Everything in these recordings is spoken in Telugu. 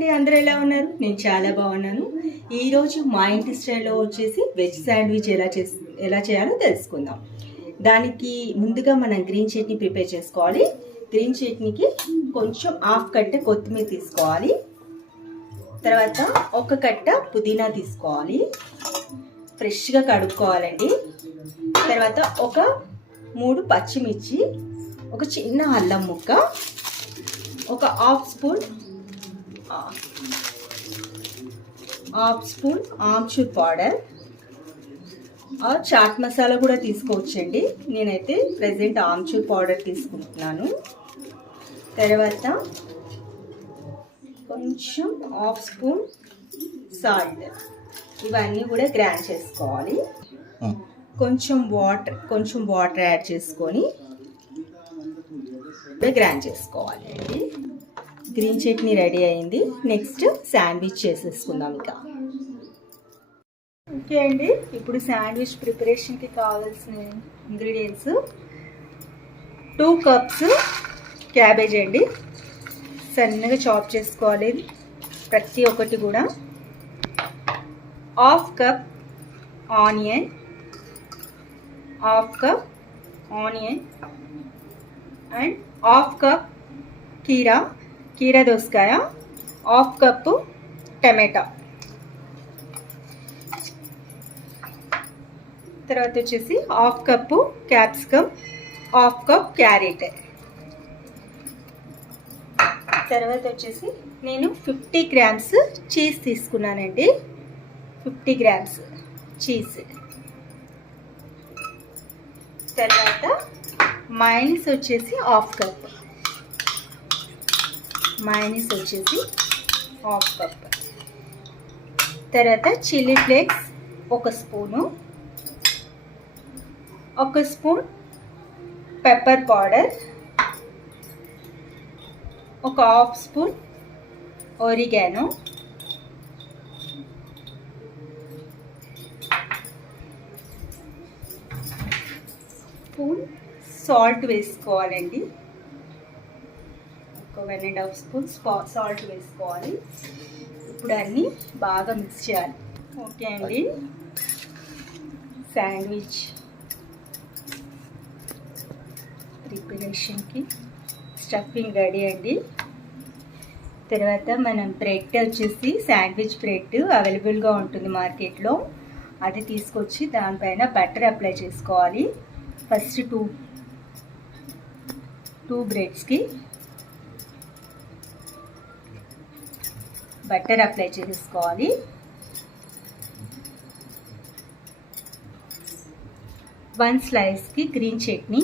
అండి, అందరూ ఎలా ఉన్నారు? నేను చాలా బాగున్నాను. ఈరోజు మా ఇంటి స్టైల్లో వచ్చేసి వెజ్ శాండ్విచ్ ఎలా చేయాలో తెలుసుకుందాం. దానికి ముందుగా మనం గ్రీన్ చట్నీ ప్రిపేర్ చేసుకోవాలి. గ్రీన్ చట్నీకి కొంచెం హాఫ్ కట్ట కొత్తిమీర తీసుకోవాలి. తర్వాత ఒక కట్ట పుదీనా తీసుకోవాలి, ఫ్రెష్గా కడుక్కోవాలండి. తర్వాత ఒక 3 పచ్చిమిర్చి, ఒక చిన్న అల్లం ముక్క, ఒక half spoon amchur powder chaat masala కూడా తీసుకోవచ్చండి. నేనైతే ప్రెజెంట్ ఆమ్చూర్ పౌడర్ తీసుకుంటున్నాను. తర్వాత కొంచెం హాఫ్ స్పూన్ సాల్ట్, ఇవన్నీ కూడా గ్రైండ్ చేసుకోవాలి. కొంచెం వాటర్ యాడ్ చేసుకొని గ్రైండ్ చేసుకోవాలి అండి. గ్రీన్ చట్నీ రెడీ అయింది. నెక్స్ట్ శాండ్విచ్ చేసేసుకుందాం ఇక. ఓకే అండి, ఇప్పుడు శాండ్విచ్ ప్రిపరేషన్కి కావాల్సిన ఇంగ్రీడియంట్స్ 2 కప్స్ క్యాబేజ్ అండి, సన్నగా చాప్ చేసుకోవాలి ప్రతి ఒక్కటి కూడా. Half cup onion and half cup కీరా దోసకాయ, హాఫ్ కప్పు టమాటా, తర్వాత వచ్చేసి half cup capsicum, half cup carrot. తర్వాత వచ్చేసి నేను 50 గ్రామ్స్ చీజ్ తీసుకున్నానండి. 50 గ్రామ్స్ చీజ్. తర్వాత మైనస్ వచ్చేసి హాఫ్ కప్, తర్వాత chilli flakes 1 spoon, 1 spoon pepper powder, ఒక half spoon oregano, spoon salt వేసుకోవాలండి. ఒక 1.5 స్పూన్ సాల్ట్ వేసుకోవాలి. ఇప్పుడు అన్నీ బాగా మిక్స్ చేయాలి. ఓకే అండి, శాండ్విచ్ ప్రిపరేషన్కి స్టఫింగ్ రెడీ అండి. తర్వాత మనం బ్రెడ్ వచ్చేసి శాండ్విచ్ బ్రెడ్ అవైలబుల్గా ఉంటుంది మార్కెట్లో, అది తీసుకొచ్చి దానిపైన బటర్ అప్లై చేసుకోవాలి. ఫస్ట్ 2 బ్రెడ్స్కి బటర్ అప్లై చేసుకోవాలి. వన్ స్లైస్కి గ్రీన్ చట్నీ,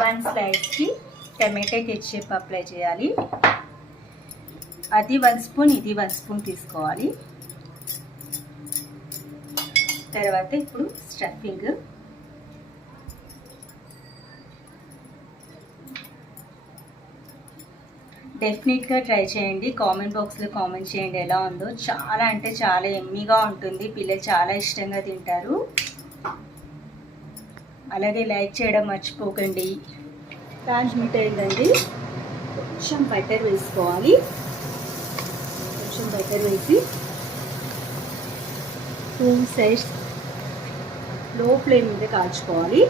వన్ స్లైస్కి టమాటో కెచప్ అప్లై చేయాలి. అది 1 స్పూన్, ఇది 1 స్పూన్ తీసుకోవాలి. తర్వాత ఇప్పుడు స్టఫింగ్. డెఫినెట్గా ట్రై చేయండి. కామెంట్ బాక్స్లో కామెంట్ చేయండి ఎలా ఉందో. చాలా అంటే చాలా ఎమ్మీగా ఉంటుంది, పిల్లలు చాలా ఇష్టంగా తింటారు. అలాగే లైక్ చేయడం మర్చిపోకండి. ప్యాన్ హీట్ అయిందండి, కొంచెం బటర్ వేసుకోవాలి. కొంచెం బటర్ వేసి 2 సైడ్స్ లో ఫ్లేమ్ మీద కాల్చుకోవాలి.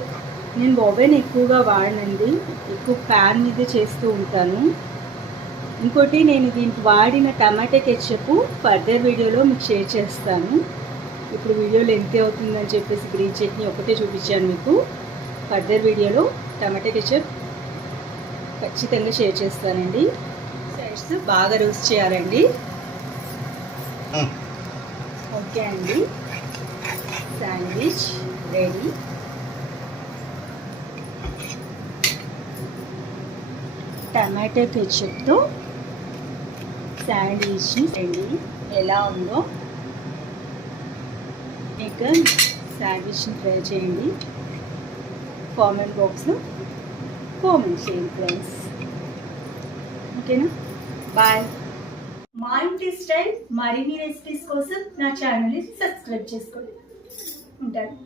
నేను ఓవెన్ ఎక్కువగా వాడనండి, ఎక్కువ ప్యాన్ మీద చేస్తూ ఉంటాను. ఇంకోటి, నేను దీనికి వాడిన టమాటా కెచప్ ఫర్దర్ వీడియోలో మీకు షేర్ చేస్తాను. ఇప్పుడు వీడియో లెంత్ అవుతుందని చెప్పేసి గ్రీన్ చట్నీ ఒకటే చూపించాను మీకు. ఫర్దర్ వీడియోలో టమాటా కెచప్ ఖచ్చితంగా షేర్ చేస్తానండి. సైడ్స్ బాగా రోస్ట్ చేయాలండి. ఓకే అండి, శాండ్విచ్ రెడీ. టమాటో కెచప్తో శాండ్విచ్ని అండి ఎలా ఉందో. ఇంకా శాండ్విచ్ని ట్రై చేయండి. కామెంట్ బాక్స్లో కామెంట్ చేయండి ఫ్రెండ్స్. ఓకేనా, బాయ్. మా ఇంటి స్టైల్ మరిన్ని రెసిపీస్ కోసం నా ఛానల్ని సబ్స్క్రైబ్ చేసుకోండి. ఉంటాను.